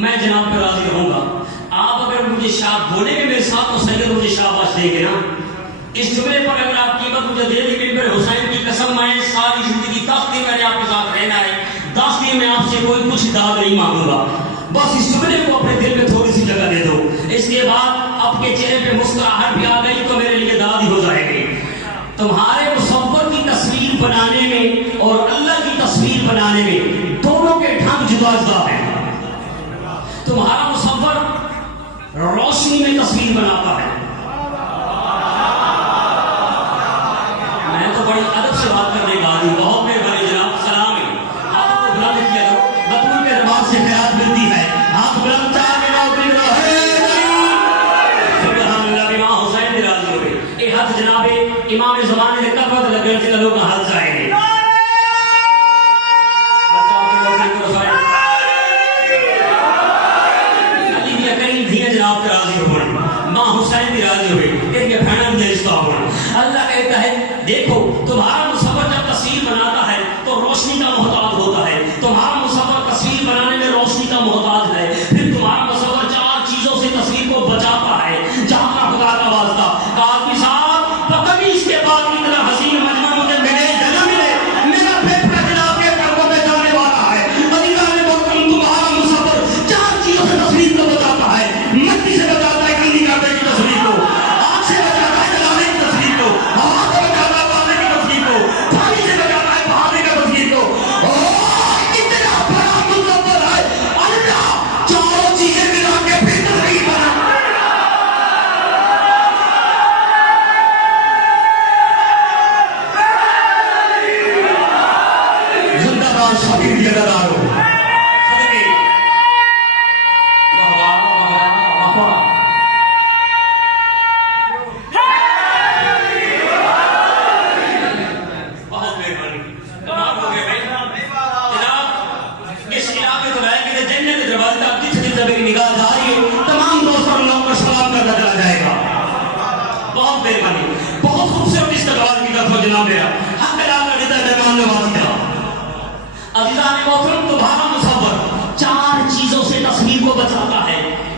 میں جناب پہ راضی رہوں گا. آپ اگر مجھے شاہ بولیں گے میرے ساتھ تو سید مجھے شاباش دیں گے نا. اس جملے پر اگر آپ قیمت مجھے دے دی کہ حسین کی قسم میں ساری زندگی 10 دن میں نے آپ کے ساتھ رہنا ہے, 10 دن میں آپ سے کوئی کچھ داد نہیں مانگوں گا, بس اس جملے کو اپنے دل میں تھوڑی سی جگہ دے دو. اس کے بعد آپ کے چہرے پہ مسکراہٹ بھی آ گئی تو میرے لیے داد ہی ہو جائے گی. تمہارے مصور کی تصویر بنانے میں اور اللہ کی تصویر بنانے میں دونوں کے ڈھنگ جدا جدا ہے. تمہارا مصور روشنی میں تصویر بناتا ہے. میں تو بڑی ادب سے بات کرنے کا آدمی, بہت مہربانی جناب, سلام ہے. آپ کو بلند کیا کرو, بطور کے دربار سے خیرات ملتی ہے. ہاتھ بلند چاہ کے نوکری سبحان اللہ بما حسین دی راضی ہوئے. یہ ہاتھ جناب امام زمانے کے قبر لگے تھے لوگوں کا ہاتھ جائے گے. اللہ کہتا ہے دیکھو تمہارا مصور جب تصویر بناتا ہے تو روشنی کا محتاج ہوتا ہے. تمہارا مصور تصویر بنانے میں روشنی کا محتاج ہے. پھر تمہارا مصور 4 چیزوں سے تصویر کو بچاتا ہے. جہاں خدا کا واسطہ کافی صاحب کبھی اس کے بعد اتنا حسین مجمع مجھے ملے جگہ ملے, میرا پھیپھڑا جناب کے قدموں میں جانے والا ہے. عزیزان محترم تمہارا مصور 4 چیزوں سے تصویر کو بچاتا ہے. مٹی سے بچاتا ہے گندی کردے کی تصویر کو, آگ سے بچاتا ہے جلانے کی تصویر کو, ہوا سے بچاتا ہے پانے کی تصویر کو, پانی سے بچاتا ہے بہانے کی تصویر کو. اتنا بڑا مصور ہے اللہ, 4 چیزیں ملا کے پھر تصویر بنا. زندہ باد شبیر جگہ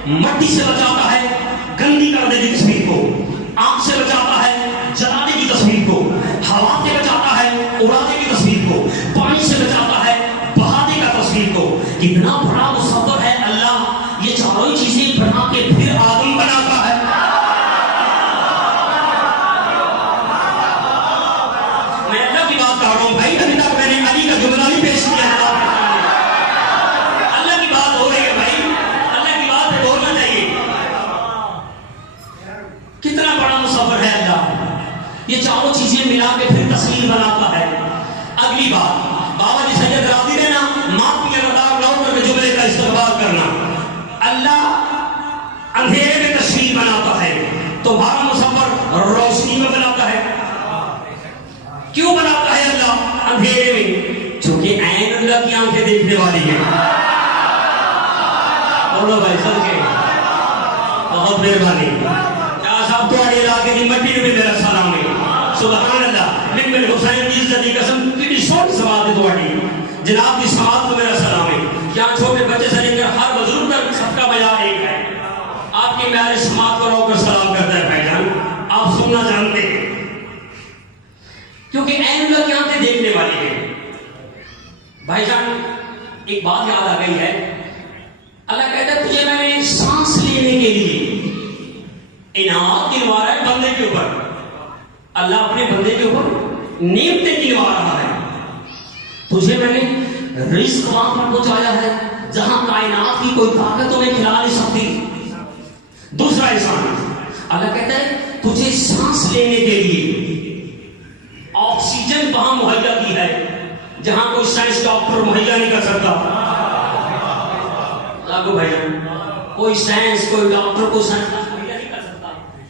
مٹی سے بچاتا ہے گندی کردے کی تصویر کو, آگ سے بچاتا ہے جلانے کی تصویر کو, ہوا سے بچاتا ہے اڑانے کی تصویر کو, پانی سے بچاتا ہے بہانے کا تصویر کو. کتنا بڑا مصور ہے اللہ, یہ 4 چیزیں بنا کے پھر آدم بناتا ہے. میں اللہ کی بات کر رہا ہوں بھائی, ابھی تک میں نے علی کا جملہ نہیں پیش کیا تھا. یہ 4 چیزیں ملا کے پھر تصویر بناتا ہے. اگلی بات بابا جی سید راضی رہنا, معافی لگاتار لوٹ کر کے جملے کا استقبال کرنا. اللہ اندھیرے میں تصویر بناتا ہے, تمہارا مصور روشنی میں بناتا ہے. کیوں بناتا ہے اللہ اندھیرے میں؟ چونکہ عین اللہ کی آنکھیں دیکھنے والی ہیں. بولو بھائی سب کے بہت مہربانی. صاحب تھوڑے علاقے کی مٹی میں میرا سلام ہے. سبحان اللہ, من حسین کی عزت کی قسم کتنی چھوٹی سماعت ہے تھوڑی, جناب کی سماعت کو میرا سلام ہے. یہاں چھوٹے بچے سے لے کر ہر بزرگ تک سب کا معیار ایک ہے. آپ کی معیار سماعت کو رو کر سلام کرتا ہے بھائی جان, آپ سننا جانتے ہیں کیونکہ عین اللہ کی آنکھیں دیکھنے والی ہے. بھائی جان ایک بات یاد آ گئی ہے, اللہ کہتا ہے تجھے میں نے سانس لینے کے لیے انعامات دلوا رہا ہے بندے کے اوپر. اللہ اپنے بندے کے اوپر نعمتیں دلوا رہا ہے. تجھے میں نے رزق وہاں پر پہنچایا ہے جہاں کائنات کی کوئی طاقت تمہیں کھلا نہیں سکتی. دوسرا احسان اللہ کہتا ہے تجھے سانس لینے کے لیے آکسیجن وہاں مہیا کی ہے جہاں کوئی سائنس ڈاکٹر مہیا نہیں کر سکتا. بھائی جان کوئی سائنس کوئی ڈاکٹر کو سائنس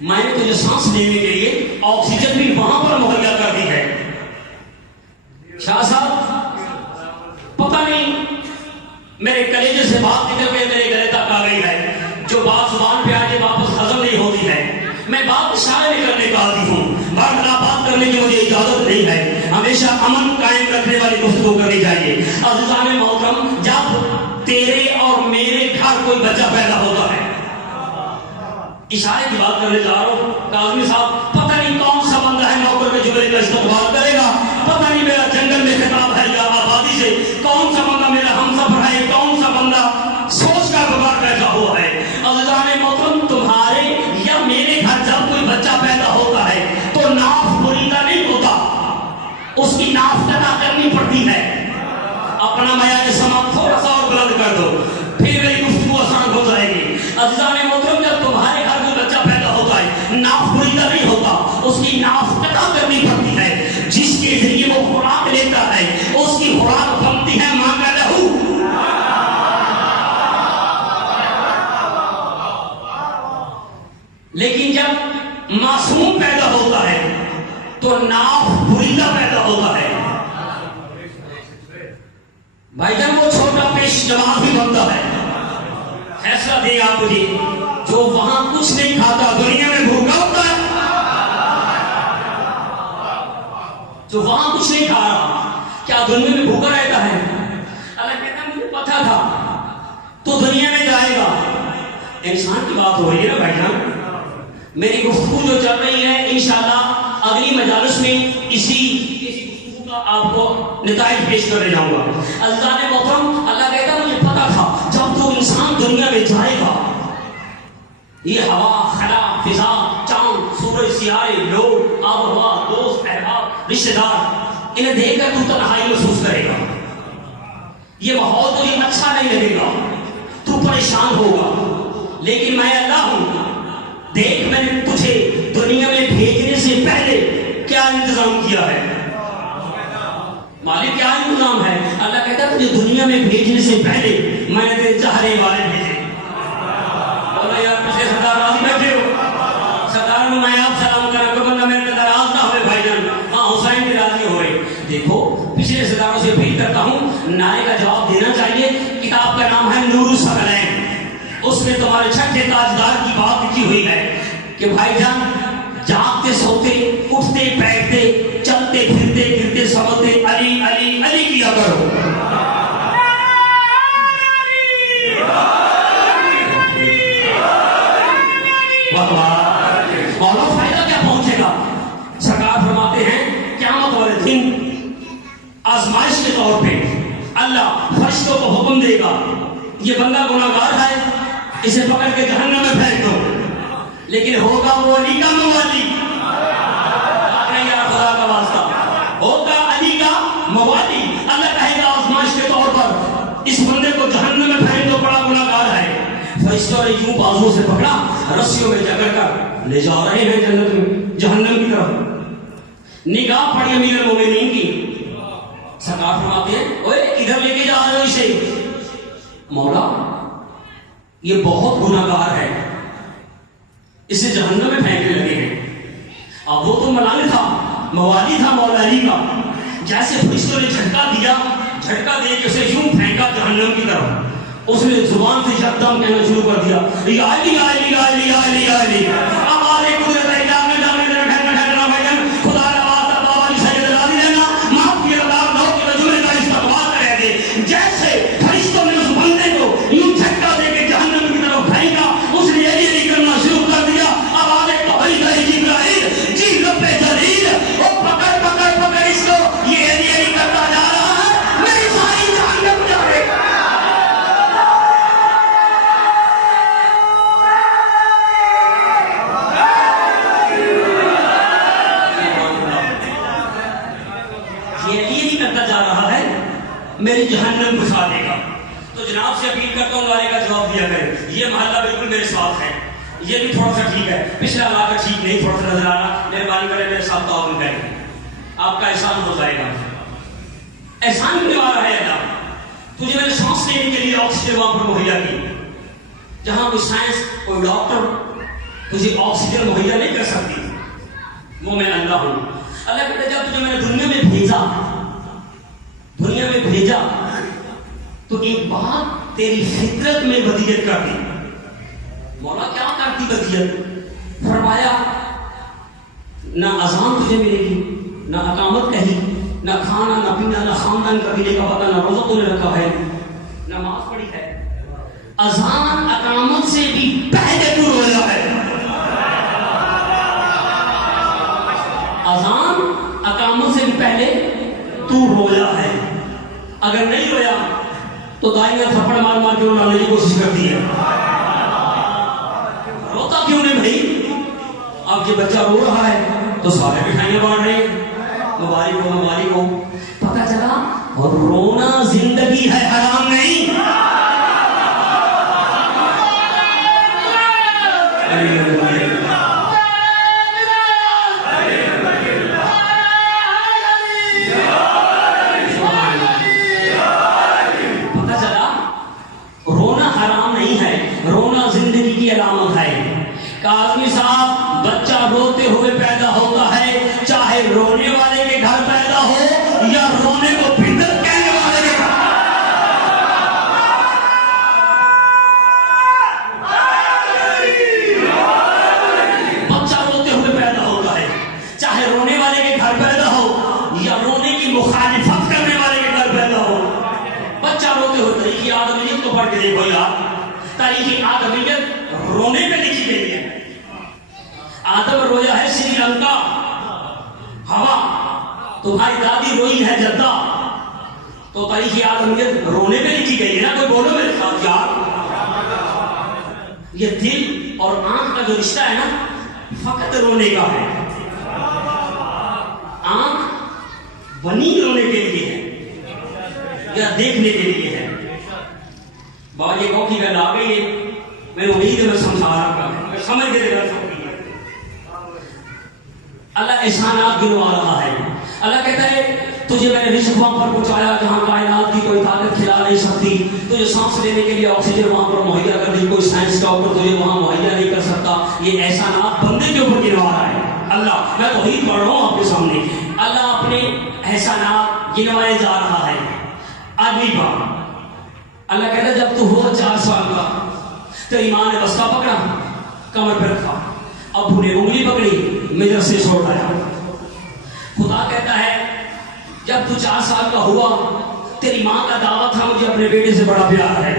میں نے تجھے سانس لینے کے لیے آکسیجن بھی وہاں پر مہیا کر دی ہے. شاہ صاحب پتہ نہیں میرے کلیجے سے بات نکل کے میرے گلے تک آ گئی ہے, جو بات زبان پہ آگے واپس ہضم نہیں ہوتی ہے. میں بات اشارے میں کرنے کا عادی ہوں, بات کرنے کی مجھے اجازت نہیں ہے. ہمیشہ امن قائم رکھنے والی گفتگو کرنی چاہیے. عزیزان محترم, جب تیرے اور میرے گھر کو بچہ پیدا ہوتا ہے. اشارے کی بات کرنے جا رہا ہوں. کاظمی صاحب پتہ نہیں کون سا بندہ ہے نوکر میں جملے کا استقبال کرے گا. پتہ نہیں میرا جنگل میں خطاب ہے یا آبادی سے. کون سا بندہ میرا ہمسفر ہے, کون سا بندہ سوچ کا بغیر بیٹھا ہوا ہے. عزیزان محترم, تمہارے یا میرے گھر جب کوئی بچہ پیدا ہوتا ہے تو ناف بریدہ نہیں ہوتا, اس کی ناف قطع کرنی پڑتی ہے. اپنا معیار سماعت تھوڑا سا اور بلند کر دو, پھر میری گفتگو آسان ہو جائے گی. عزیزان محترم, جب تمہارے گھر کوئی بچہ پیدا ہوتا ہے ناف بریدہ نہیں ہوتا, اس کی ناف قطع کرنی پڑتی ہے. جس کے ذریعے وہ خوراک لیتا ہے اس کی خوراک بنتی ہے ماں کا لہو. لیکن جب معصوم پیدا ہوتا ہے تو ناف بریدہ پیدا ہوتا ہے. بھائی جان وہ چھوٹا پیش جماعت بھی بنتا ہے. فیصلہ دے آپ مجھے, جو وہاں کچھ نہیں کھاتا دنیا میں بھوکا ہوتا ہے. جو وہاں کچھ نہیں کھا رہا کیا دنیا میں بھوکا رہتا ہے؟ اللہ کہتا مجھے پتا تھا تو دنیا میں جائے گا. انسان کی بات ہو رہی ہے نا بھائی جان. میری گفتگو جو چل رہی ہے انشاءاللہ اگلی مجالس میں اسی گفتگو کا آپ کو نتائج پیش کرنے جاؤں گا. عزیزان محترم, اللہ کہتا مجھے پتا تھا جب تو انسان دنیا میں جائے گا یہ ہوا, خلا, فضا, چاند, سورج, سیارے, لوگ, آب و ہوا, دوست, احباب, رشتے دار, انہیں دیکھ کر تو تنہائی محسوس کرے گا. یہ ماحول تجھے اچھا نہیں لگے گا, تو پریشان ہوگا. لیکن میں اللہ ہوں, دیکھ میں نے تجھے دنیا میں بھیجنے سے پہلے کیا انتظام کیا ہے. مالک کیا انتظام ہے؟ اللہ کہتا ہے تجھے دنیا میں بھیجنے سے پہلے میں نے تیرے چہرے والے بھیجے. بولا یار پچھلے سردار راضی بیٹھے ہو, سردار میں آپ سلام کرا, کوئی بندہ میرے ناراض نہ ہوئے بھائی جان. ہاں حسین بھی راضی ہو رہے. دیکھو پچھلے سرداروں سے اپیل کرتا ہوں نعرے کا جواب دینا چاہیے. کتاب کا نام ہے نور الثقلین, اس میں تمہارے چھٹے تاجدار کی بات لکھی ہوئی ہے کہ بھائی جان جاگتے سوتے اٹھتے بیٹھتے چلتے پھرتے گرتے سمجھتے علی علی علی کیا کرو. مولا فائدہ کیا پہنچے گا؟ سرکار فرماتے ہیں قیامت والے دن آزمائش کے طور پہ اللہ فرشتوں کو حکم دے گا یہ بندہ گناہگار ہے, اسے پکڑ کے جہنم میں پھینک دو. لیکن ہوگا وہ علی کا موالی, خدا کا واسطہ ہوگا علی کا موالی. اللہ کہے گا آزمائش کے طور پر اس بندے کو جہنم میں پھینک دو, بڑا گناہگار ہے. فرشتوں نے یوں بازوں سے پکڑا, رسیوں میں جکڑ کر لے جا رہے ہیں جنت میں, جہنم کی طرف. نگاہ پڑی امیر المومنین کی, سرکار فرماتے ہیں اوے ادھر لے کے جا رہے ہو اسے. مولا یہ بہت گناہگار ہے, اسے جہنم میں پھینکنے لگے ہیں. اب وہ تو ملال تھا, موالی تھا مولا علی کا. جیسے فرشتوں نے جھٹکا دیا, جھٹکا دے کے اسے یوں پھینکا جہنم کی طرف. اس نے زبان سے یکدم کہنا شروع کر دیا یا علی یا علی یا علی یا علی یا علی. ہمارے قدرت الہی میں جانے ٹھہرنا بھائی خدا نواز بابا علی سید راضی رہنا معاف کیا اللہ نو کے رجوع کا استقبال کریں گے. جیسے فرشتوں نے اس بندے کو یوں جھٹکا دے کے جہنم کی طرف پھینکا, اس نے علی علی کرنا شروع کر دیا. آواز توحید ہے جبرائیل جی رب جلیل, اور پکڑ پکڑ پکڑ اس کو, یہ علی علی کرتا جا رہا ہے, میری ساری جہنم جائے گا. میری جہنم گھسا دے گا. تو جناب سے اپیل کرتا ہوں نعرے کا جواب دیا کریں. یہ محلہ بالکل میرے ساتھ ہے, یہ بھی تھوڑا سا ٹھیک ہے, پچھلا علاقہ ٹھیک نہیں, تھوڑا سا نظر آ رہا. مہربانی کریں میرے ساتھ تعاون کریں, آپ کا احسان ہو جائے گا. احسان بھی آ رہا ہے اللہ, تجھے میں نے سانس لینے کے لیے آکسیجن وہاں پر مہیا کی, جہاں کوئی سائنس کوئی ڈاکٹر تجھے آکسیجن مہیا نہیں کر سکتی. وہ میں اللہ ہوں. اللہ کہتے جب تجھے میں نے دنیا میں بھیجا, دنیا میں بھیجا تو ایک بات تیری فطرت میں بدیت کر دی. مولا کیا کرتی بدیت؟ فرمایا نہ اذان تجھے ملے گی, نہ اقامت کہیں, نہ کھانا, نہ پینا, نہ خاندان قبیلے کا پتہ, نہ روزہ تو نے رکھا ہے, نماز پڑھی ہے, اذان اقامت سے بھی پہلے تو رویا ہے. اذان اقامت سے بھی پہلے تو رویا ہے. اگر نہیں رویا تو دائیں تھپڑ مار مار کے اڑانے کی کوشش کرتی ہے. روتا کیوں نہیں بھائی؟ اب یہ بچہ رو رہا ہے تو سارے مٹھائیاں بانٹ رہے ہیں، مبارک ہو مبارک ہو. پتہ چلا اور رونا زندگی ہے، حرام نہیں. پتہ چلا رونا حرام نہیں ہے، رونا زندگی کی علامت ہے. کاظمی صاحب، بچہ روتے ہوئے پیدا ہوتا ہے، چاہے رونے والے کے گھر پیدا ہو یا رونے کو بدعت کہنے والے کے گھر. بچہ روتے ہوئے پیدا ہوتا ہے، چاہے رونے والے کے گھر پیدا ہو یا رونے کی مخالفت کرنے والے کے گھر پیدا ہو. بچہ روتے ہوئے، تاریخ آدمیت کو پڑھ کے دیکھو یار، تاریخ آدمیت رونے پہ لکھی گئی ہے. آدم رویا ہے سری لنکا، ہوا تمہاری دادی روئی ہے جدہ. تو تاریخ آدمیت رونے پہ لکھی گئی ہے نا. کوئی بولو میرے ساتھ یار. یہ دل اور آنکھ کا جو رشتہ ہے نا، فقط رونے کا ہے. آنکھ بنی رونے کے لیے ہے یا دیکھنے کے لیے ہے. بابا یہ کی گل آ گئی ہے، میں امید ہے میں سمجھا رہا ہوں، سمجھ گئے گا. اللہ احسانات گنوا رہا ہے. اللہ کہتا ہے تجھے میں نے رزق وہاں پر پہنچایا جہاں کائنات کی کوئی طاقت کھلا نہیں سکتی. تجھے سانس لینے کے لیے آکسیجن وہاں پر مہیا کر دی، کوئی سائنس ڈاکٹر تجھے وہاں مہیا نہیں کر سکتا. یہ احسانات بندے کے اوپر گنوا رہا ہے اللہ. میں توحید پڑھ رہا ہوں آپ کے سامنے. اللہ اپنے احسانات گنوائے جا رہا ہے. آدمی پر اللہ کہتا ہے جب تو ہوا 4 سال کا، تیری ماں نے بستہ پکڑا، کمر پہ رکھا، ابو نے انگلی پکڑی، مدرسے چھوڑ آیا. خدا کہتا ہے جب تو 4 سال کا ہوا، تیری ماں کا دعویٰ تھا مجھے اپنے بیٹے سے بڑا پیار ہے،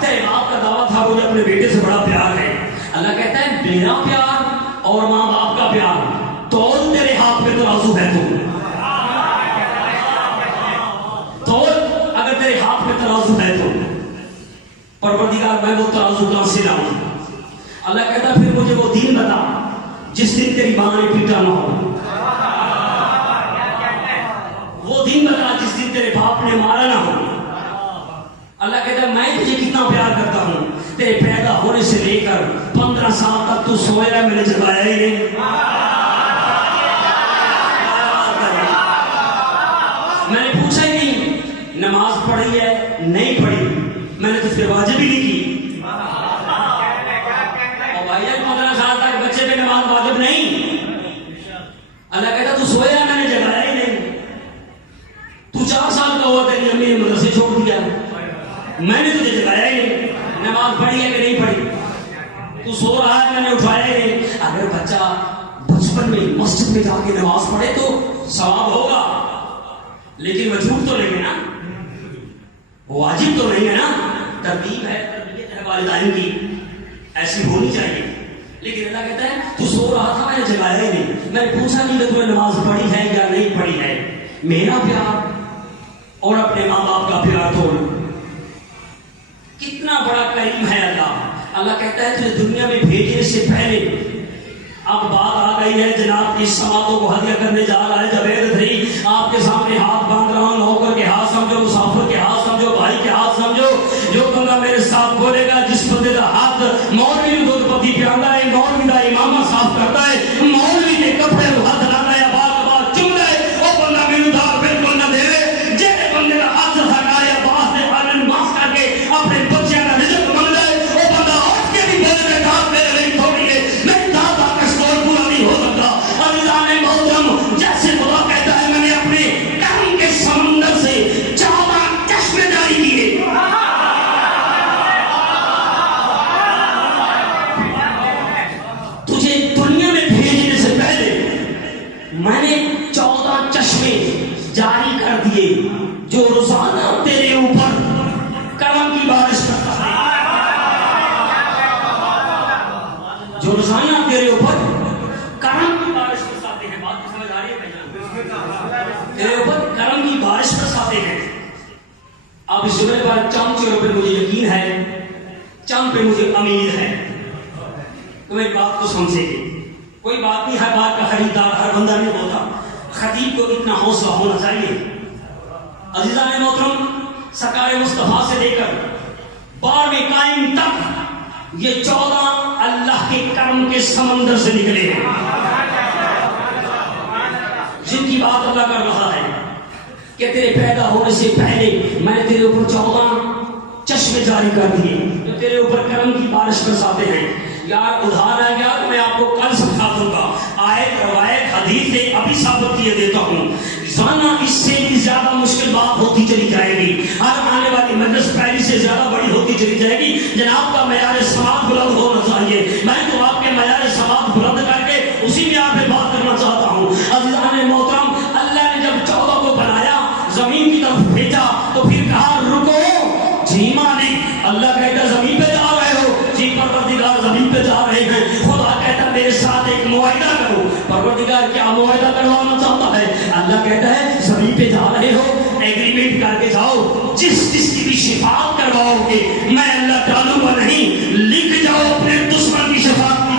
تیرے باپ کا دعویٰ تھا مجھے اپنے بیٹے سے بڑا پیار ہے. اللہ کہتا ہے میرا پیار اور ماں باپ کا پیار تول تیرے ہاتھ میں ترازو ہے. تول اگر تیرے ہاتھ میں ترازو ہے تو پروردگار میں وہ ترازو کہاں سے لاؤں. اللہ کہتا ہے پھر مجھے وہ دین بتا جس دن تیری ماں نے پیٹا نہ ہو. وہ دین بتا جس دن تیرے باپ نے مارا نہ ہو. اللہ کہتا ہے میں تجھے کتنا پیار کرتا ہوں. تیرے پیدا ہونے سے لے کر 15 سال تک تو سویا ہے، میں نے جگایا ہی نہیں. میں نے پوچھا ہی نہیں نماز پڑھی ہے نہیں پڑھی، میں نے تو پھر واجب ہی نہیں کی. اور بھائی 15 سال تک بچے پہ نماز واجب نہیں. اللہ کہتا تو سویا ہے، میں نے جگایا ہی نہیں. تو 4 سال کا ہوا، تیری امی نے مدرسے چھوڑ دیا، میں نے تجھے جگایا ہی نہیں. نماز پڑھی ہے کہ نہیں پڑھی؟ تو سو رہا ہے، میں نے اٹھایا ہی نہیں. اگر بچہ بچپن میں مسجد میں جا کے نماز پڑھے تو ثواب ہوگا، لیکن وہ جھوٹ تو نہیں ہے نا، واجب تو نہیں ہے نا. ترتیب ہے، تربیت ہے والدین کی، ایسی ہونی چاہیے. لیکن اللہ کہتا ہے تو سو رہا تھا، میں نے جگایا ہی نہیں. میں نے پوچھا نہیں کہ تم نے نماز پڑھی ہے یا نہیں پڑھی ہے. میرا پیار اور اپنے ماں باپ کا پیار توڑ. کتنا بڑا کریم ہے اللہ. اللہ کہتا ہے تجھے دنیا میں بھیجنے سے پہلے اب بات آ گئی ہے جناب کی سماعتوں کو ہدیہ کرنے جا رہا ہے. جب تھری آپ کے سامنے ہاتھ باندھ رہا ہوں، نوکر کے ہاتھ سمجھو، مسافر کے ہاتھ سمجھو، بھائی کے ہاتھ سمجھو. جو بندہ میرے ساتھ بولے گا، جس بندے کا ہاتھ مولوی دودھ پتی پیاندا ہے، مولوی کا امامہ صاف کرتا ہے، مولوی کے کپڑے ہاتھ لانا ہے، بات بات چم رہے، وہ بندہ میرے دار بالکل نہ دے رہے. جیسے بندے کا ہاتھ ہٹایا باس نے پالن معاف کر کے اپنے بچے کا رزق بن جائے، وہ بندہ اٹھ کے بھی بولے میں داد میرے نہیں تھوڑی ہے، میں داد آپ کا سٹور پورا نہیں ہو سکتا. اور نظام محترم جیسے خدا کہتا ہے میں نے اپنے کرم کے سمندر سے 14 چشمے جاری کیے. دوسرے پر چند چیزوں پہ مجھے یقین ہے، چند پہ مجھے امید ہے. تو میری بات کو سمجھے گی. کوئی بات نہیں، ہر بات کا خریدار ہر بندہ نہیں ہوتا. خطیب کو اتنا حوصلہ ہونا چاہیے. عزیزان محترم، سرکار مصطفیٰ سے لے کر 12ویں قائم تک یہ 14 اللہ کے کرم کے سمندر سے نکلے ہیں، جن کی بات اللہ کر رہا ہے کہ تیرے پیدا ہونے سے پہلے میں نے تیرے اوپر 14 چشمے جاری کر دیے جو تیرے اوپر کرم کی بارش برساتے ہیں. یار ادھار آ گیا تو میں آپ کو کل سمجھا دوں گا. آیت روایت حدیث سے ابھی ثابت کیے دیتا ہوں. زانہ اس سے بھی زیادہ مشکل بات ہوتی چلی جائے گی. ہر آنے والی مجلس پہلی سے زیادہ بڑی ہوتی چلی جائے گی. جناب کا معیار سماعت بلند ہونا چاہیے. میں تو آپ کے معیار سماعت بلند کر کے اسی میں آپ سے بات کرنا چاہتا ہوں. عزیزان محترم، اللہ نے جب 14 کو بنایا، زمین کی طرف بھیجا تو پھر کہا رکو، جھیما نہیں. اللہ کہتا زمین پہ جا رہے ہو؟ جی پروردگار زمین پہ جا رہے ہیں. خدا کہتا میرے ساتھ ایک معاہدہ کرو. پروردگار کیا معاہدہ کروانا چاہتا ہے؟ اللہ کہتا ہے زمین پہ جا رہے ہو، ایگریمنٹ کر کے جاؤ، جس کی بھی شفاعت کرواؤ گے میں اللہ ٹالوں گا نہیں. لکھ جاؤ اپنے دشمن کی شفاعت کی.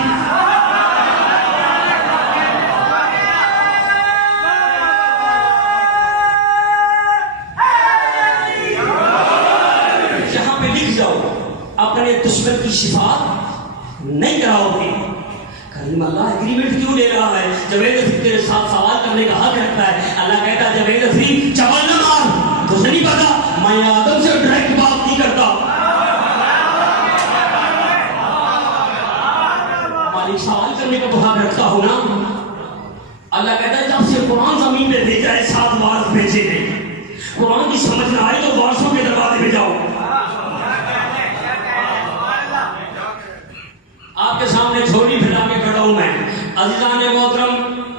یہاں پہ لکھ جاؤ اپنے دشمن کی شفاعت نہیں کراؤ گے. کریم اللہ ایگریمنٹ کیوں لے رہا ہے؟ جاوید افریقی تیرے ساتھ سوال کرنے کا حق رکھتا ہے. اللہ کہتا ہے جاوید افریقی چول نہ مار. تجھے نہیں پتا میں آدم سے ڈائریکٹ بات نہیں کرتا. مالک سوال کرنے کا تو حق رکھتا ہوں نا. اللہ کہتا ہے جب سے قرآن زمین پہ بھیجا ہے 7 وارث بھیجے ہیں. قرآن کی سمجھ نہ آئی تو وارثوں کے دروازے پہ جاؤ. آپ کے سامنے جھولی پھیلا کے کھڑا ہوں میں. عزیزان محترم،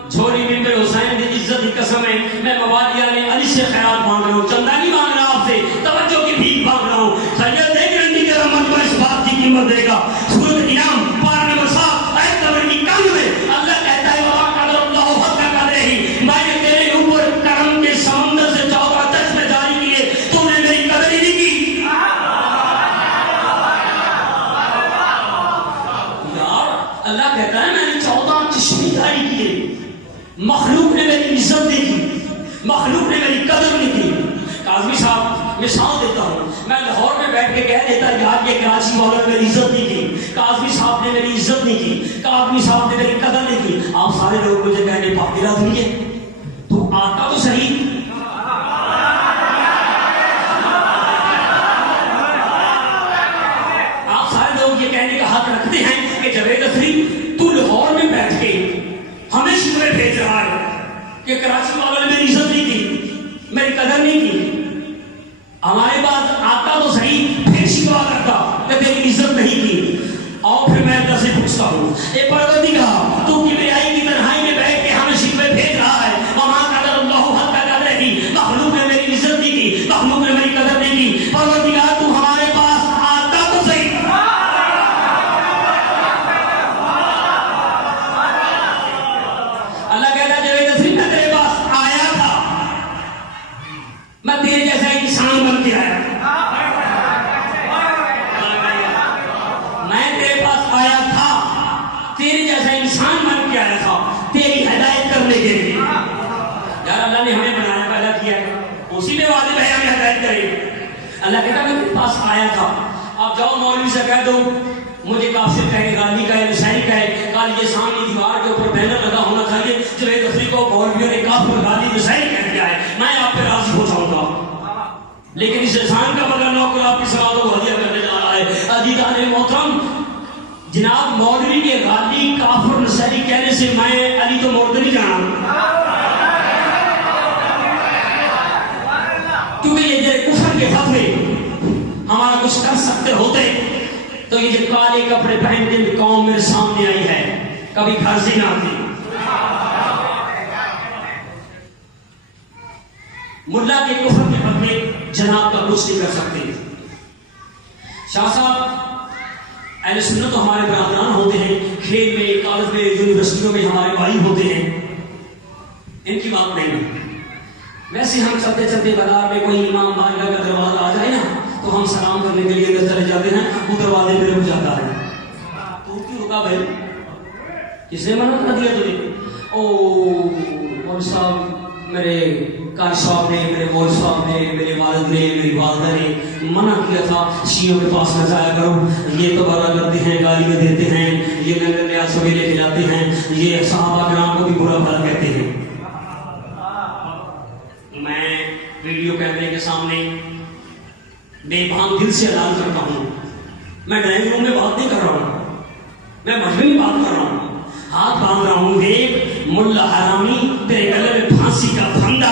جھولی ممبر حسین کی عزت کی قسم ہے میں موالیا نے علی سے خیرات مانگ رہا ہوں. چندہ نہیں مانگ رہا آپ سے، توجہ کی بھیک مانگ رہا ہوں. سید ایک رنگی کے رحمت کو اس بات کی قیمت دے گا. سورۃ انعام پارہ نمبر 7 آیت نمبر 91 میں اللہ کہتا ہے وَمَا قَدَرَ اللَّهُ حَقَّ قَدْرِهِ. میں نے تیرے اوپر کرم کے سمندر سے 14 چشمے جاری کیے، تو نے میری قدر ہی نہیں کی. اللہ کہتا ہے میں نے 14 چشمے جاری کیے، مخلوق نے میری عزت نہیں کی، مخلوق نے میری قدر نہیں کی. کاظمی صاحب مثال دیتا ہوں، میں لاہور میں بیٹھ کے کہہ دیتا یار یہ کراچی والوں نے میری عزت نہیں کی، کاظمی صاحب نے میری عزت نہیں کی، کاظمی صاحب نے میری قدر نہیں کی. آپ سارے لوگ مجھے کہنے پاگل آدمی ہے. تو آتا تو صحیح. آپ سارے لوگ یہ کہنے کا حق رکھتے ہیں کہ جاوید افریقی تو لاہور میں بیٹھ کے ہمیں شکوے بھیج رہا ہے کہ کراچی والوں نے میری عزت نہیں کی، میری قدر نہیں کی. ہمارے پاس آتا تو صحیح، پھر شکوا کرتا کہ تیری عزت نہیں کی. اور پھر میں اللہ سے پوچھتا ہوں اے پروردگار تو کبریائی کی تنہائی میں بیٹھ کے ہمیں شکوے بھیج رہا ہے. وَمَا قَدَرَ اللَّهُ حَقَّ قَدْرِهِ. مخلوق نے میری عزت نہیں کی، مخلوق نے میری قدر نہیں کی. پروردگار تو ہمارے پاس آتا تو صحیح. اللہ کہتا ہے جاوید افریقی میں تیرے پاس آیا تھا، میں تیرے جیسا انسان بن کے آیا تھا. میں تیرے پاس آیا تھا، تیرے جیسا انسان بن کے آیا تھا تیری ہدایت کرنے کے لیے. یار اللہ نے ہمیں بنایا پیدا کیا ہے، اسی میں واجب ہے ہمیں ہدایت کرے. اللہ کہتا ہے میں تیرے پاس آیا تھا. آپ جاؤ مولوی سے کہہ دو مجھے کافر کہے، غالی کہے، نشائی کہے، کل یہ سامنے دیوار کے اوپر بینر لگا ہونا چاہیے جاوید افریقی کو مولویوں نے کافر غالی نشائی کہہ دیا ہے، میں آپ پہ راضی ہو جاؤں گا. لیکن اس انسان کا مگر نوکر آپ کی سوال کو ہدیہ کرنے جا رہا ہے. عزیزان محترم، جناب مولوی کے غالی کافر نشائی کہنے سے میں علی تو مرد نہیں جانا، کیونکہ یہ جو کفر کے فتوے ہمارا کچھ کر سکتے ہوتے تو یہ جو کالے کپڑے پہن کے قوم میرے سامنے آئی ہے کبھی گھرزی نہ آتی. ملا کے کفر کے فتوے جناب کا کچھ نہیں کر سکتے. شاہ صاحب اہل سنت تو ہمارے برادران ہوتے ہیں، کھیل میں، کالج میں، یونیورسٹیوں میں ہمارے بھائی ہوتے ہیں، ان کی بات نہیں. ویسے ہم چلتے چلتے بازار میں کوئی امام بارگاہ کا دروازہ آ جائے نا ہم سلام کرنے کے لیے اندر چلے جاتے ہیں، وہ دروازے پہ رک جاتا ہے. تو کیوں رکا بھائی؟ کس نے منع کر دیا تجھے؟ مول صاحب، میرے قاری صاحب نے، میرے مول صاحب نے، میرے والد نے، میری والدہ نے منع کیا تھا شیعوں کے پاس نہ جایا کرو، یہ تو برا کرتے ہیں، گالیاں دیتے ہیں، یہ ننگے نیاز سبھی لے کے جاتے ہیں، یہ صحابہ کرام کو بھی برا بھلا کہتے ہیں. میں ویڈیو کیمرے کے سامنے بے بھان دل سے اعلان کرتا ہوں، میں ڈرائنگ روم میں بات نہیں کر رہا ہوں، میں مجمع میں بات کر رہا ہوں، ہاتھ باندھ رہا ہوں. دیکھ ملا حرامی، تیرے گلے میں پھانسی کا پھندا،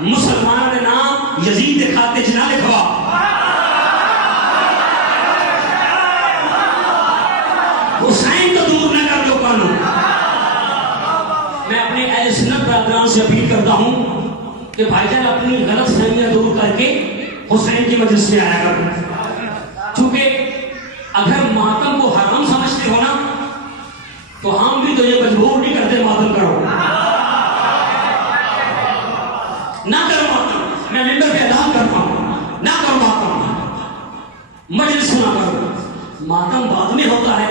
مسلمانوں نے نام یزید کھاتے جنا لکھوا. حسین تو دور نہ کر لو قانون. میں اپنے اہل سنت برادران سے اپیل کرتا ہوں کہ بھائی جان اپنی غلط فہمیاں دور کر کے حسین کی مجلس میں آیا کرو. چونکہ اگر ماتم کو حرام سمجھتے ہو نا تو ہم بھی تو یہ مجبور نہیں کرتے ماتم کرو. نہ کرو ماتم. میں ممبر پہ اعلان کرتا ہوں، نہ کرو ماتم، مجلس سنا کرو. ماتم بعد میں ہوتا ہے،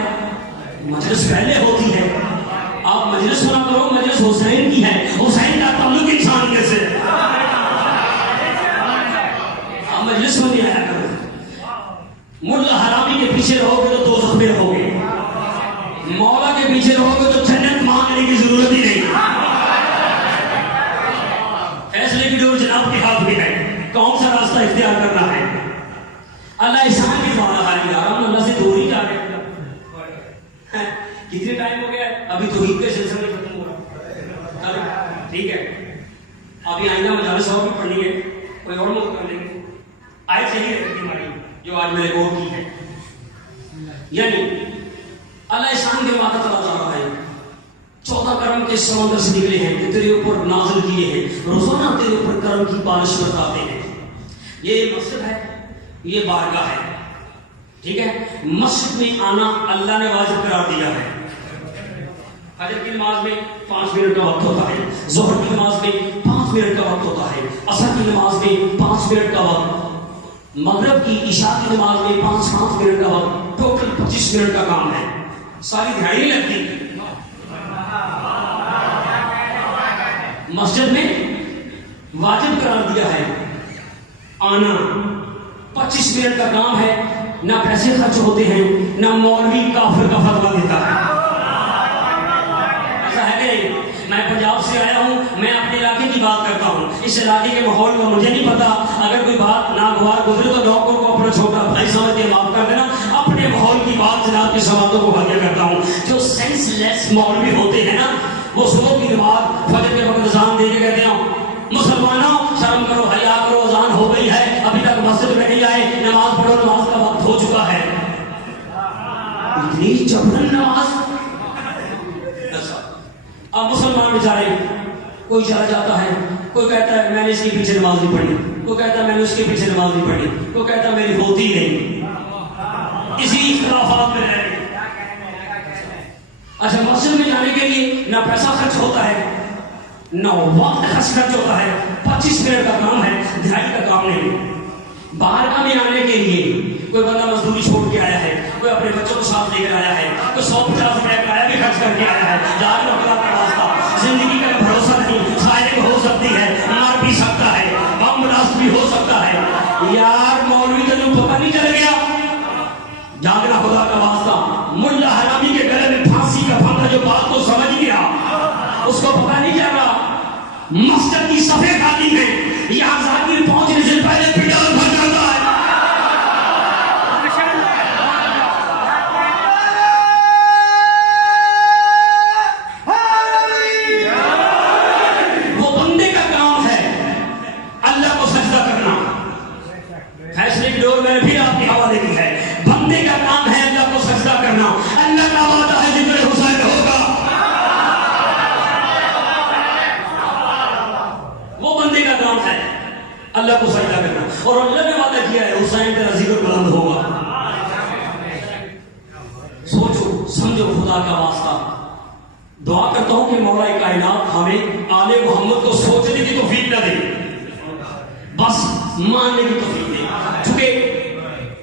مجلس پہلے ہوتی ہے. آپ مجلس سنا کرو، مجلس حسین کی ہے، حسین کا تعلق انسان کے سے. آپ مجلس میں نہیں آیا کرو. ملا حرامی کے پیچھے رہو گے تو دوزخ میں رہو گے، مولا کے پیچھے رہو گے تو جنت مانگنے کی ضرورت ہی نہیں. فیصلے کی ڈور جناب کے ہاتھ میں ہے، کون سا راستہ اختیار کرنا ہے. اللہ احسان کی بات ہے یار، ہم اللہ سے دور ہی جا رہے ہیں. کتنے ٹائم ہو گیا ہے؟ ابھی توحید کا سلسلہ ختم ہو رہا. ٹھیک ہے، ابھی آئندہ مجالس اور بھی پڑھنی ہے، کوئی اور موقع کر لیں گے. آئے صحیح ہے ہماری جو آج میں نے غور کی ہے. یعنی اللہ احسان کے وعدہ تعالیٰ جا رہا ہے، 14 کرم کے سمندر سے نکلے ہیں کہ تیرے اوپر نازل کیے ہیں، روزانہ تیرے اوپر کرم کی بارش برساتے ہیں. یہ مسجد ہے، یہ بارگاہ ہے. ٹھیک ہے، مسجد میں آنا اللہ نے واجب قرار دیا ہے. فجر کی نماز میں 5 منٹ کا وقت ہوتا ہے، ظہر کی نماز میں 5 منٹ کا وقت ہوتا ہے، عصر کی نماز میں 5 منٹ کا وقت، مغرب کی عشاء کی نماز میں 5 منٹ کا وقت، ٹوٹل 25 منٹ کا کام ہے. ساری دہائی نہیں لگتی. مسجد میں واجب قرار دیا ہے آنا. 25 منٹ کا کام ہے، نہ پیسے خرچ ہوتے ہیں، نہ مولوی کافر کا فتویٰ دیتا ہے. ایسا ہے کہ میں پنجاب سے آیا ہوں، میں اپنے علاقے کی بات کرتا ہوں. اس علاقے کے ماحول کا مجھے نہیں پتا، اگر کوئی بات ناگوار گزرے تو ڈاکٹر کو اپنا چھوٹا بھائی سمجھ کے معاف کر دینا. اپنے ماحول کی بات جناب کے سوالوں کو بھاگیا کرتا ہوں. جو سینس لیس مولوی ہوتے ہیں نا، وہ صبح کی نماز فجر کے وقت اذان دے کے کہتے ہیں مسلمانوں شرم کرو، حیا کرو، اذان ہو گئی ہے، ابھی تک مسجد میں نہیں آئے، نماز پڑھو، نماز کا وقت ہو چکا ہے. اتنی جبرن نماز. اب مسلمان بیچارے، کوئی چلا جاتا ہے، کوئی کہتا ہے میں نے اس کے پیچھے نماز نہیں پڑھی، کوئی کہتا ہے میں نے اس کے پیچھے نماز نہیں پڑھی، کوئی کہتا ہے میری ہوتی ہی نہیں. اسی اختلافات میں رہ گئے. اچھا، مسجد میں جانے کے لیے نہ پیسہ خرچ ہوتا ہے، نہ وقت خرچ ہوتا ہے. 25 منٹ کا کام ہے، دہائی کا کام نہیں. بارگاہ میں آنے کے لیے کوئی بندہ مزدوری چھوڑ کے آیا ہے، کوئی اپنے بچوں کو ساتھ لے کر آیا ہے، کوئی 150 روپے کرایہ بھی خرچ کر کے آیا ہے. یار اللہ کا واسطہ، زندگی کا بھروسہ نہیں، فائدے ہو سکتی ہے، مار بھی سکتا ہے، بم بلاسٹ بھی ہو سکتا ہے. یار مولوی کا جو پتہ نہیں چل گیا، جاگنا خدا کا واسطہ. ملا حرامی کے گلے میں پھانسی کا پھندا جو بات کو سمجھ گیا، اس کو پتہ نہیں چل رہا مسجد کی صفیں خالی ہیں، یہاں ذاکر پہنچنے سے پہلے پنڈال بھر جاتا ہے. وہ بندے کا کام ہے اللہ کو سجدہ کرنا. فیصلے کی ڈور میں نے پھر آپ کے حوالے کی ہے. بندے کا کام ہے اللہ کو سجدہ کرنا. اللہ کا وعدہ ہے ذکر حسین ہوگا. وہ بندے کا کام ہے اللہ کو سجدہ کرنا، اور اللہ نے وعدہ کیا ہے حسین تیرا ذکر بلند ہوگا. سوچو سمجھو خدا کا واسطہ. دعا کرتا ہوں کہ مولا کائنات ہمیں آل محمد کو سوچنے کی توفیق نہ دے، بس ماننے کی توفیق دے. چونکہ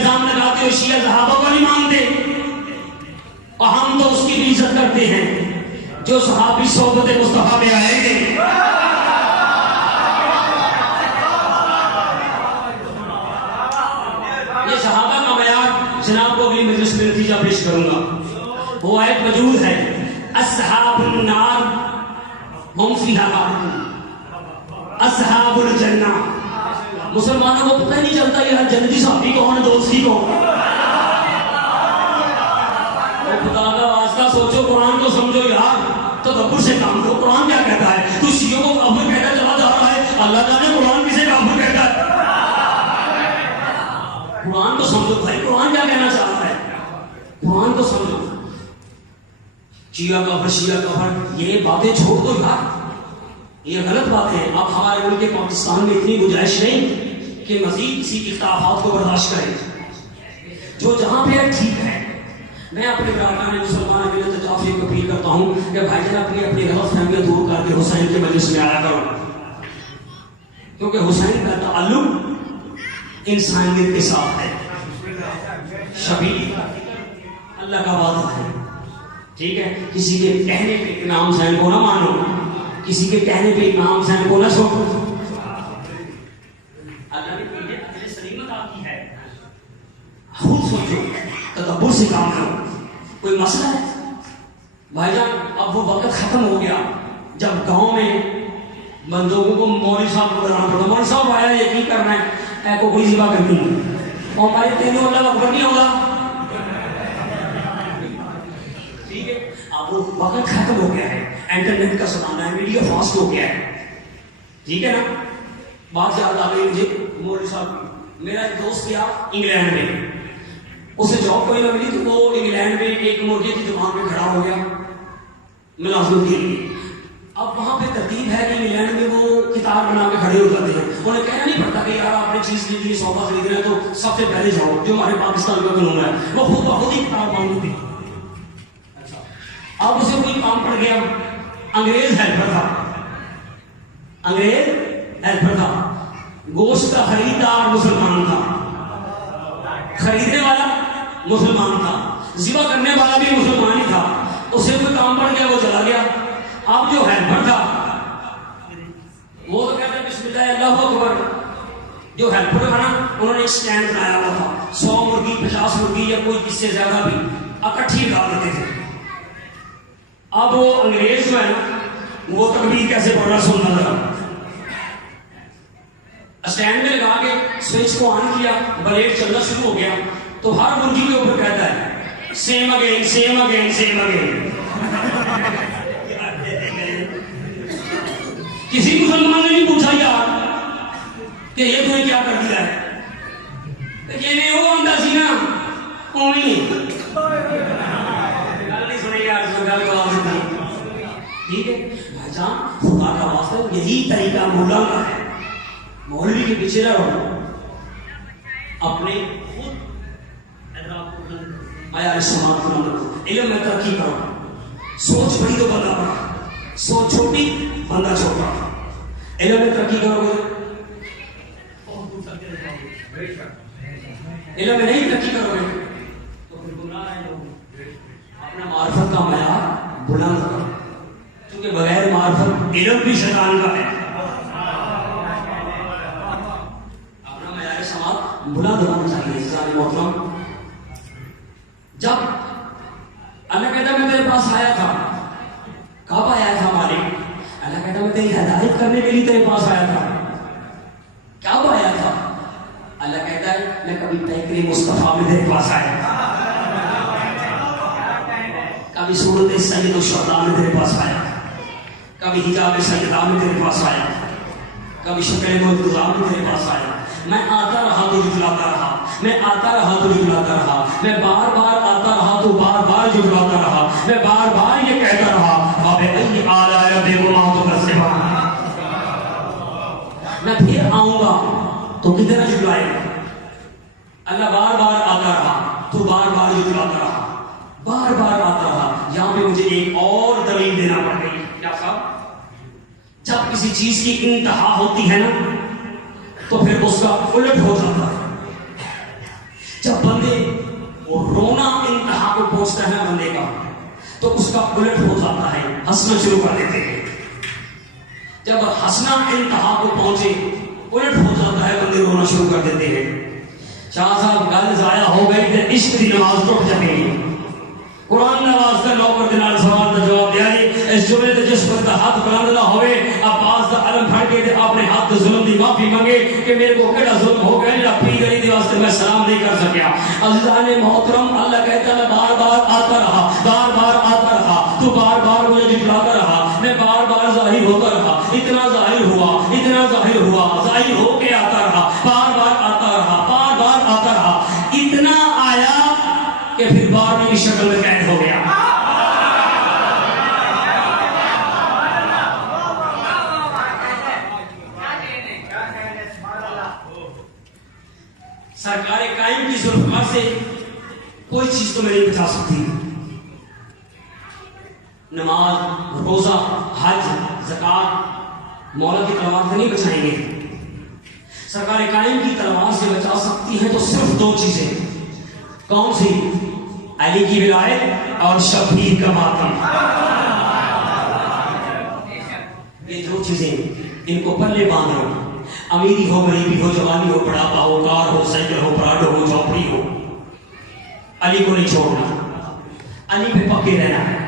الزام لگاتے ہو شیعہ صحابہ کو نہیں مانتے، اور ہم تو اس کی بھی عزت کرتے ہیں جو صحابی صحبت مصطفیٰ میں آئے تھے. یہ صحابہ کا معیار جناب کو اگلی مجلس میں نتیجہ پیش کروں گا. وہ آیت موجود ہے اصحاب النار ہم فیہا خالدون اصحاب الجنہ. مسلمانوں کو پتہ نہیں چلتا یہ جنتی صحابی کون ہے دوستی کون. خدا کا واسطہ سوچو، قرآن کو سمجھو یار، تدبر سے کام کرو. قرآن کیا کہتا ہے؟ تو شیعوں کو کافر کہتا چلا جا رہا ہے، اللہ جانے قرآن کسے کافر کہتا ہے. قرآن کو سمجھو بھائی، قرآن کیا کہنا چاہ رہا ہے، قرآن کو سمجھو. شیعہ کافر یہ باتیں چھوڑ دو یار، یہ غلط بات ہے. اب ہمارے ملک پاکستان میں اتنی گنجائش نہیں کہ مزید کسی اختلافات کو برداشت کریں. جو جہاں پہ ٹھیک ہے. میں اپنے برادران مسلمان کے لیے تجافی کو اپیل کرتا ہوں کہ بھائی جان اپنی غلط فہمیاں دور کر کے حسین کے مجلس میں آیا کرو، کیونکہ حسین کا تعلق انسانیت کے ساتھ ہے. شبیہ اللہ کا وعدہ ہے، ٹھیک ہے. کسی کے کہنے پہ امام حسین کو نہ مانو، کسی کے کہنے پہ امام حسین کو نہ چھوڑو. اللہ نے اہل سلیمت آپ کی ہے، خود سوچو، تدبر سے کام کرو. کوئی مسئلہ ہے بھائی جان؟ اب وہ وقت ختم ہو گیا جب گاؤں میں بندوقوں کو مولوی صاحب کو بلانا پڑتا. مولوی صاحب آیا یقین کرنا ہے کو کوئی ذبح کرنی ہے، اور ہمارے تینوں اللہ اکبر نہیں ہوگا. ٹھیک ہے، اب وہ وقت ختم ہو گیا ہے، انٹرنیٹ کا زمانہ ہے، میڈیا فاسٹ ہو گیا ہے. ٹھیک ہے نا. بات یاد آ گئی مجھے مولوی صاحب. میرا ایک دوست گیا انگلینڈ میں، اسے جاب کوئی نہ ملی تو وہ انگلینڈ میں ایک مرغے کی دکان پہ کھڑا ہو گیا ملازمت کے لیے. اب وہاں پہ ترتیب ہے کہ انگلینڈ میں وہ کتاب بنا کے کھڑے ہو جاتے ہیں. انہیں کہنا نہیں پڑتا کہ یار آپ نے چیز خریدنی ہے، سودا خریدنا ہے تو سب سے پہلے جاؤ، جو ہمارے پاکستان کا قانون ہے. وہ خود بخود ہی کتاب مانگتے ہیں. اب اسے کوئی کام پڑ گیا، انگریز ہیلپر تھا، انگریز ہیلپر تھا. گوشت کا خریدار مسلمان تھا، خریدنے والا مسلمان تھا، ذبح کرنے والا بھی مسلمان ہی تھا. اسے کوئی کام پڑ گیا، وہ چلا گیا. اب جو ہیلپر تھا وہ تو کہتا ہے بسم اللہ اللہ اکبر. جو ہیلپر تھا نا، انہوں نے ایک سٹینڈ بنایا ہوا تھا، 100 مرغی 50 مرغی یا کوئی اس سے زیادہ بھی اکٹھی لگا دیتے تھے. اب وہ انگریز جو ہے نا، وہ تکبیر کیسے پڑھ رہا سننا تھا. اسٹینڈ میں لگا کے سوئچ کو آن کیا، بلیڈ چلنا شروع ہو گیا تو ہر مرغی کے اوپر کہتا ہے same again same again same again. کسی مسلمان نے نہیں پوچھا یار کہ یہ تمہیں کیا کر دیا ہے، یہ نہیں وہ آندہ سی نا اوہی گل نہیں سنی یار، گل کو آواز نہیں. ٹھیک ہے بھائی جان، خدا کا واسطہ یہی طریقہ مولا کا ہے. مولوی کے پیچھے نہ رہو، اپنے خود معیار سماعت بلند رکھو. علم میں ترقی کرو. سوچ بڑی تو بندہ بڑا، سوچ چھوٹی بندہ چھوٹا. علم میں ترقی کرو گے، علم میں نہیں ترقی کرو گے تو پھر گمراہ رہے گے. اپنا معرفت کا معیار بلند کرو، کیونکہ بغیر معرفت علم بھی شیطان کا ہے. بلند ہونا چاہیے. سارے محترم، جب اللہ کہتا میں تیرے پاس آیا تھا، کب آیا تھا مالک؟ اللہ کہتا میں تیری ہدایت کرنے کے لیے تیرے پاس آیا تھا. کب آیا تھا؟ اللہ کہتا ہے میں کبھی پیکری مصطفیٰ میں تیرے پاس آیا تھا، کبھی صورت سید الشہداء میں تیرے پاس آیا، کبھی حجاب سیدہ میں تیرے پاس آیا، کبھی شکل مرتضیٰ میں تیرے پاس آیا. میں آتا رہا تو جھٹلاتا رہا، میں آتا رہا تو جھٹلاتا رہا، میں بار بار آتا رہا تو بار بار جھٹلاتا رہا، میں بار بار یہ کہتا رہا فَبِأَيِّ آلَاءِ رَبِّكُمَا تُكَذِّبَانِ. میں پھر آؤں گا تو کدھر جھٹلائے گا. اللہ بار بار آتا رہا تو بار بار جھٹلاتا رہا، بار بار آتا رہا. یہاں پہ مجھے ایک اور دلیل دینا پڑ گئی. کیا صاحب؟ جب کسی چیز کی انتہا ہوتی ہے نا تو پھر اس کا الٹ ہو جاتا ہے. جب بندے وہ رونا انتہا کو پہنچتا ہے بندے کا تو اس کا الٹ ہو جاتا ہے، ہنسنا شروع کر دیتے ہیں۔ جب ہنسنا انتہا کو پہنچے الٹ ہو جاتا ہے، بندے رونا شروع کر دیتے ہیں۔ شاہ صاحب گل ضائع ہو گئی تے عشق دی نماز ٹوٹ جائے، قرآن نواز کا نوکر دے نال سوال دا جواب دیا جی اس جملے تے جس پر ہاتھ بلند نہ ہوئے عباس دا علم پھڑ کے تے اپنے ہاتھ ظلم دی معافی منگے کہ میرے کو کیڑا ظلم ہو گیا جڑا پیر علی دی واسطے میں سلام نہیں کر سکیا۔ عزیزان محترم، اللہ کہتا ہے بار بار آتا رہا، بار بار آتا رہا، تو بار بار مجھے جھٹلاتا رہا، میں بار بار ظاہر ہوتا رہا، اتنا ظاہر ہوا، اتنا ظاہر ہوا، ظاہر ہو کے آتا رہا، بار بار آتا رہا، بار بار آتا رہا، اتنا آیا کہ پھر بار میری شکل میں قید ہو گیا۔ سرکار قائم کی ذوالفقار سے کوئی چیز تو میں نہیں بچا سکتی، نماز، روزہ، حج، زکات مولا کی تلوار سے نہیں بچائیں گے۔ سرکار قائم کی تلوار سے بچا سکتی ہیں تو صرف دو چیزیں، کون سی؟ علی کی ولایت اور شبیر کا ماتم۔ یہ دو چیزیں ان کو پلے باندھ لو، امیری ہو، غریبی ہو، جوانی ہو، بڑھاپا ہو، کار ہو، سائیکل ہو، پراڈو ہو، چوپڑی ہو، علی کو نہیں چھوڑنا، علی پہ پکے رہنا ہے۔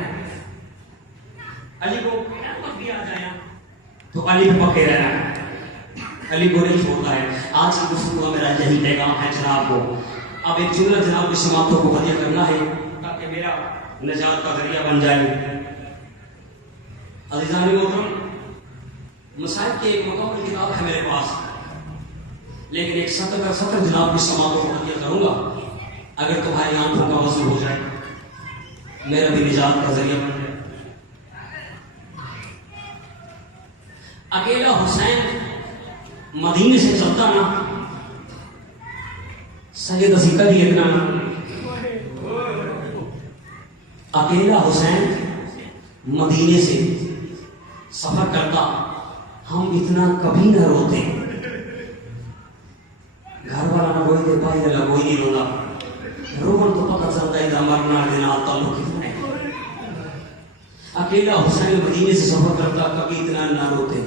علی کو قیامت بھی آ جائے تو علی پہ پکے رہنا ہے، علی کو نہیں چھوڑنا ہے۔ آج کی گفتگو میرا یہی پیغام ہے جناب کو۔ اب ایک جملہ جناب کی سماعتوں کو ہدیہ کرنا ہے تاکہ میرا نجات کا ذریعہ بن جائے۔ عزیزان محترم، مسائل کی ایک مکمل کتاب ہے میرے پاس، لیکن ایک سطر جناب کی سماعتوں کو ہدیہ کروں گا، اگر تمہاری آنکھوں کا وضو ہو جائے، میرا بھی نجات کا ذریعہ بن جائے۔ اکیلا حسین مدینے سے چلتا نا، سید اسی کبھی اتنا اکیلا حسین مدینے سے سفر کرتا، ہم اتنا کبھی نہ روتے۔ گھر والا نہ روئی دے پائی نہ کوئی نہیں رونا، رومن تو پتہ چلتا ہے مرنا دینا تعلق کتنا ہے۔ اکیلا حسین مدینے سے سفر کرتا، کبھی اتنا نہ روتے۔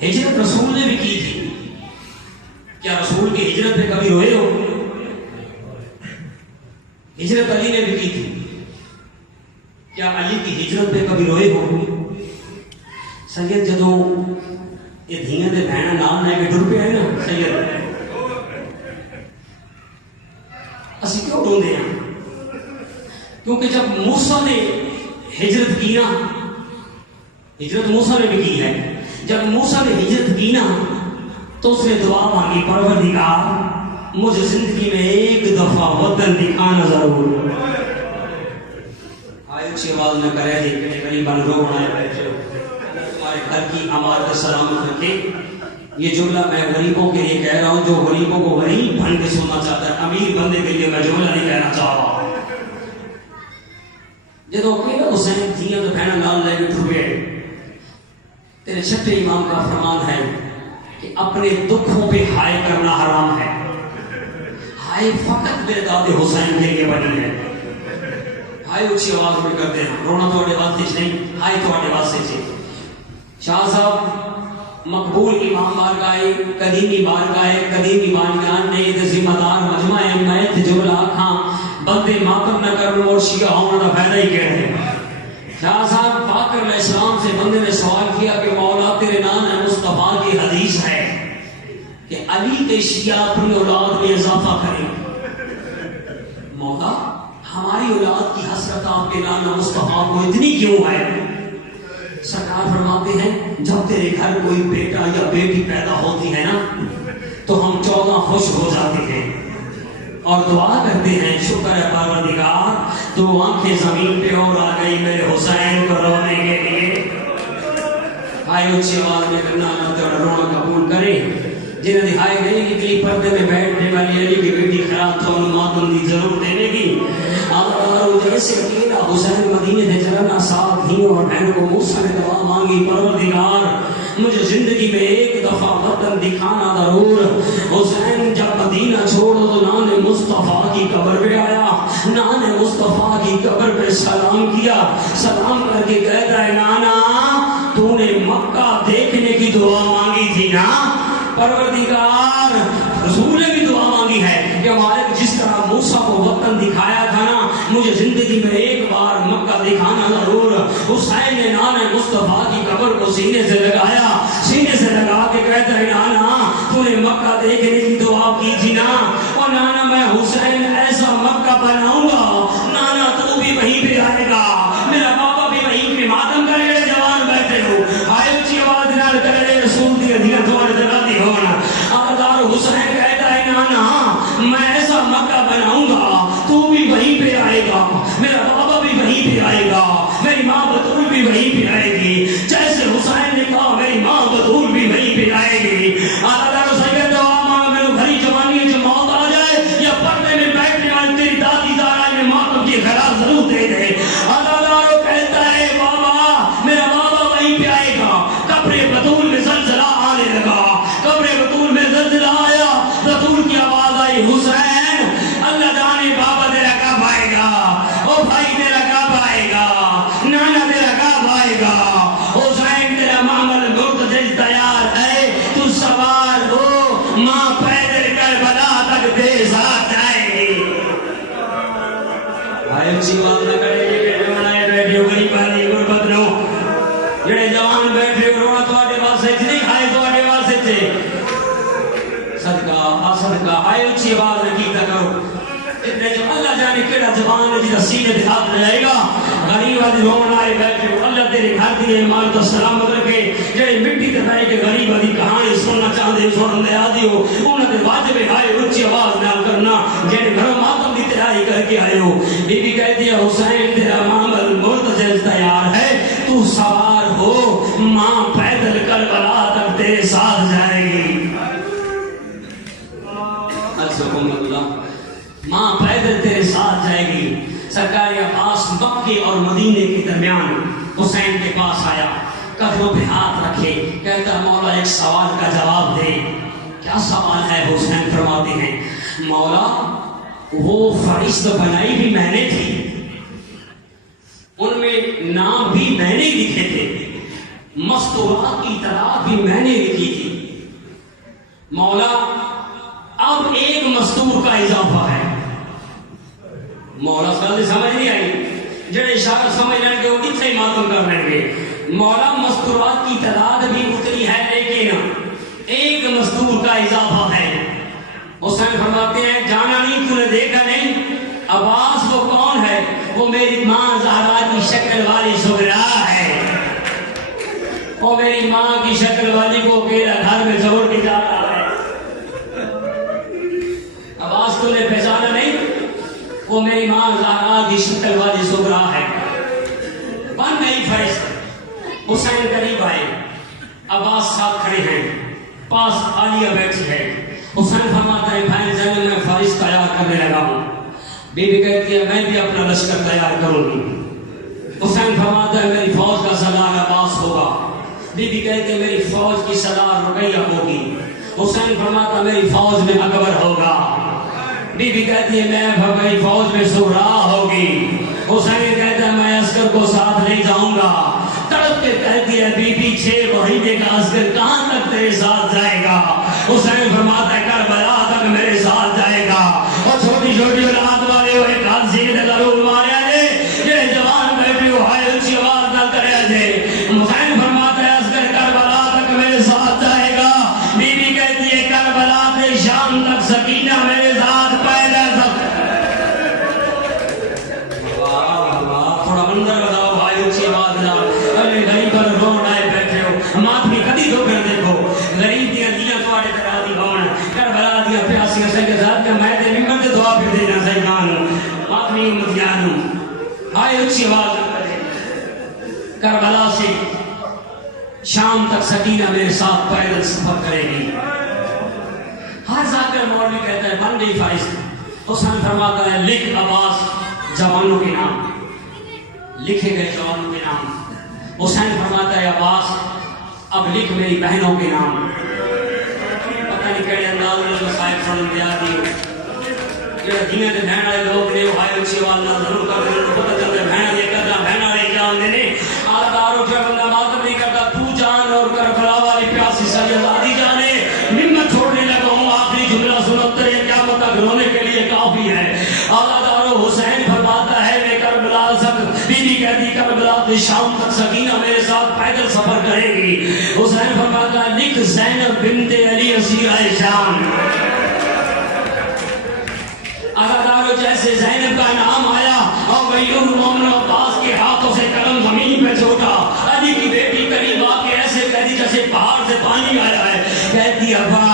ہجرت رسول نے بھی کی تھی، کیا رسول کی ہجرت پہ کبھی روئے ہو؟ ہجرت علی نے بھی کی تھی، کیا علی کی ہجرت پہ کبھی روئے ہو؟ سید جدوں یہ دھیاں دے بہنا نام لے کے ڈر پہ آئے نا سید، اسی کیوں روندے ہیں؟ کیونکہ جب موسیٰ نے ہجرت کی نا، ہجرت موسیٰ نے بھی کی ہے، جب موسیٰ نے ہجرت کی نا تو اس نے دعا مانگی، پروردگار مجھے زندگی میں ایک دفعہ وطن دکھانا ضرور۔ آئے اچھی آواز میں کرے دی کہ قریباً رو بنائے بیٹھے تمہارے گھر کی عمارت سلامت رکھے۔ یہ جملہ میں غریبوں کے لیے کہہ رہا ہوں، جو غریبوں کو غریب بن کے سننا چاہتا ہے، امیر بندے کے لیے میں جملہ نہیں کہنا چاہ رہا۔ جدو اکیلا حسین دھیاں تو بہنا نال لے کے ٹھوئے، تیرے چھٹے امام کا فرمان ہے کہ اپنے دکھوں پہ ہائے کرنا حرام ہے۔ ہائے فقط میرے داد حسین کے لیے بنی ہے۔ ہائے اچھی آواز میں کرتے ہیں، رونا تو اڈے واسطے نہیں، ہائے تو اڈے واسطے سے۔ شاہ صاحب مقبول امام بارگاہ قدیمی بارگاہ قدیمی بانیان نے ذمہ دار مجمع میت جملہ آکھاں بندے ماتم نہ کرن اور شیعہ ہونا دا فائدہ ہی کہہ رہے ہیں۔ شاہ صاحب پاکر علیہ السلام سے بندے نے سوال کیا کہ مولا تیرے نام ہے مصطفیٰ کی حدیث ہے کہ علی کے شیعہ اپنی اولاد میں اضافہ کریں، مولا ہماری اولاد کی حسرت آپ کے نام مصطفیٰ کو اتنی کیوں ہے؟ سرکار فرماتے ہیں جب تیرے گھر کوئی بیٹا یا بیٹی پیدا ہوتی ہے نا تو ہم 14 خوش ہو جاتے ہیں اور دعا کرتے ہیں، شکر ہے پروردگار تو آنکھیں زمین پہ اور آ گئی میرے حسین کو رونے کے لیے۔ آئے اچھی آواز میں کرنا اللہ تعالیٰ رونا قبول کرے۔ جنہیں دکھائی نہیں نکلی پردے میں بیٹھنے والی علی کی بیٹی خراب تو ماتم دی ضرور دینے کی۔ اور جیسے اکیلا حسین مدینے سے چلنا، ساتھ ہی اور بہن کو موسیٰ نے دعا مانگی، پروردگار مجھے زندگی میں ایک دفعہ وطن دکھانا ضرور. حسین جب مدینہ چھوڑو تو نان مصطفیٰ کی قبر پہ آیا, نان مصطفیٰ کی قبر پہ سلام کیا, سلام کر کے کہتا ہے نانا تو نے مکہ دیکھنے کی دعا مانگی تھی نا, پروردگار رسول نے بھی دعا مانگی ہے کہ مالک جس طرح موسیٰ کو وطن دکھایا تھا نا, مجھے زندگی میں ایک بار مکہ دکھانا ضرور. حسین نے نانا مصطفیٰ کی قبر کو سینے سے لگایا, سینے سے لگا کے کہتا ہے نانا تو نے مکہ دیکھنے کی دعا کی تھی نا, اور نانا میں حسین ایسا مکہ بناؤں گا, نانا تو بھی وہیں پہ آئے گا, میرا بابا بھی وہیں پہ ماتم کرے گا. جوان بیٹھے ہو آئے اچھی آواز نال کرے رسول دی ادھیرہ تمہارے جگہ دی ہونا. آدھار حسین کہتا ہے نانا میں ایسا مکہ بناؤں گا, تو بھی وہیں پہ آئے گا, میرا بابا بھی وہیں پہ آئے گا, میری ماں بطول بھی وہیں پہ آئے گی. جیسے حسین نے کہا میری ماں بطول بھی وہیں پہ آئے گی. آدھار سید دعا مانگ میرے بھری جوانی جو موت آ جائے یا پردے میں بیٹھنے والے تیری دادی دارا میں ماتم کی خیرات ضرور دے دے. آدھار کہتا ہے بابا میرا بابا وہیں پہ آئے گا. قبر بطول میں زلزلہ آنے لگا, قبر بطول میں زلزلہ آیا, بطول کی آواز آئی حسین اللہ جانے بابا تیرا کب آئے گا, او بھائی تیرا کب آئے گا, نانا تیرا کب آئے گا. حسین تیرا معامل مرتجج تیار ہے, تو سوار ہو ماں پیدل کربلا تک تیرے ساتھ جائے گی. بھائی اچھی بات نہ کرے بیٹھے ہو غریب آدمی غربت نو جڑے جوان بیٹھے ہو رونا تواڈے واسطے نہیں کھائے تواڈے واسطے تھے. صدقہ صدقہ آئے اچھی آواز نہ کیتا کرو. اتنے جو اللہ جانے کیڑا جوان ہے جس سینے دے ہاتھ لائے گا, غریب آدمی رونا آئے بیٹھے ہو اللہ تیرے گھر دی ایمان تو سلامت رکھے. جڑے مٹی تے بیٹھ کے غریب آدمی کہانی سننا چاہتے سنن دے آدی ہو انہاں تے واجب ہے آئے اچھی آواز نہ کرنا. جڑے گھروں ماتم دی تیاری کر کے آئے ہو, بی بی کہتی ہے حسین تیرا معامل مرتجج تیار ہے, تو سوار ہو ماں پیدل کربلا تک تیرے ساتھ جائے گی. ماں پیدل تیرے ساتھ جائے گی. سرکار عباس مکے اور مدینے کے درمیان حسین کے پاس آیا, قدموں پہ ہاتھ رکھے, کہتا مولا ایک سوال کا جواب دے. کیا سوال ہے؟ حسین فرماتے ہیں مولا وہ فرشت بنائی بھی میں نے تھی, ان میں نام بھی میں نے لکھے تھے, مستورات کی تعداد بھی میں نے لکھی تھی. مولا اب ایک مستور کا اضافہ ہے. مولا سمجھ نہیں آئی, جڑے اشارہ سمجھ لیں گے وہ کتنے ماتم کر لیں گے. مولا مستورات کی تعداد بھی اتنی ہے لیکن ایک مستور کا اضافہ ہے. حسین فرماتے ہیں جانا نہیں, تو نے دیکھا نہیں, عباس وہ کون ہے؟ وہ میری ماں زہرا کی شکل والی سغرا ہے. وہ میری ماں کی شکل والی کو اکیلا گھر میں چھوڑ کے جا رہا ہے. عباس تو نے پہچانا نہیں, وہ میری ماں زہرا کی شکل والی سغرا ہے. بن گئی فرشت. حسین قریب آئے, عباس ساتھ کھڑے ہیں, پاس عالیہ بیٹھی ہے. حسین فرماتا ہے بھائی جان میں فرشت تیار کرنے لگا ہوں. بی بی کہتی ہے میں بھی اپنا لشکر تیار کروں گی. حسین فرماتا ہے میری فوج کا سردار عباس ہوگا. بی بی کہتی ہے میری فوج کی سردار رقیہ ہوگی. حسین فرماتا ہے میری فوج میں اکبر ہوگا. بی بی کہتی ہے میری فوج میں سغرا ہوگی. حسین کہتا ہے میں عسکر کو ساتھ لے جاؤں گا. تڑپ کے کہتی ہے بی بی 6 مہینے کا عسکر کہاں تک تیرے ساتھ جائے گا؟ حسین فرماتا ہے کربلا تک میرے ساتھ جائے گا. اور چھوٹی چھوٹی اولاد والے ہو ایک ہاتھ سیدھے ضرور مارے جے, یہ جوان بیٹھے ہو ہائے اچھی آواز نہ کرے جے. حسین فرماتا ہے عسکر کربلا تک میرے ساتھ جائے گا. بی بی کہتی ہے کربلا سے شام تک سکینہ میرے ساتھ پیدا تک. تھوڑا منظر بتاؤ بھائی اچھی آواز نہ. غریب پر روڈ آئے بیٹھے ہو, ماتمی کدی دو کر دیکھو, غریب دیا دیاں تواڈے طرح دی ہون, کربلا دیا پیاسیاں سہی کے ساتھ کہ میں تے ممبر تے دعا پھر دینا سہی کان ماتمی امتیانو. آئے اچھی آواز نہ کرے. کربلا سے شام تک سکینہ میرے ساتھ پیدل سفر کرے گی. ہر ذاکر مولوی کہتا ہے بن گئی فرشت. حسین فرماتا ہے لکھ عباس جوانوں کے نام. لکھے گئے جوانوں کے نام. حسین فرماتا ہے عباس اب لکھ میری بہنوں کے نام. پتہ نہیں کہڑے انداز میں مسائل سمجھ میں آ دی جڑے دنیا دے بہن والے لوگ نے وہ ہائے اچھی آواز نال ضرور کر دے پتہ چلے بہن دی قدر بہن والے جان دے نے آدارو جو بندہ معذرت نہیں کرتا تو جان اور کربلا والی پیاسی سیدادی جانے نمت چھوڑنے لگا ہوں آخری جملہ سنت تیرے قیامت تک رونے کے لیے کافی ہے. آدارو حسین فرماتا ہے میں کربلا تک بی بی کہتی کربلا سے شام تک سکینہ میرے ساتھ پیدل سفر کرے گی. حسین فرماتا ہے لکھ زینب بنت علی اسیرہ شام. عزادارو جیسے زینب کا نام آیا اور غیر مومن عباس کے ہاتھوں سے قلم زمین پہ چھوٹا. علی کی بیٹی قریب آ کے ایسے کہتی جیسے پہاڑ سے پانی آیا ہے. کہتی ابا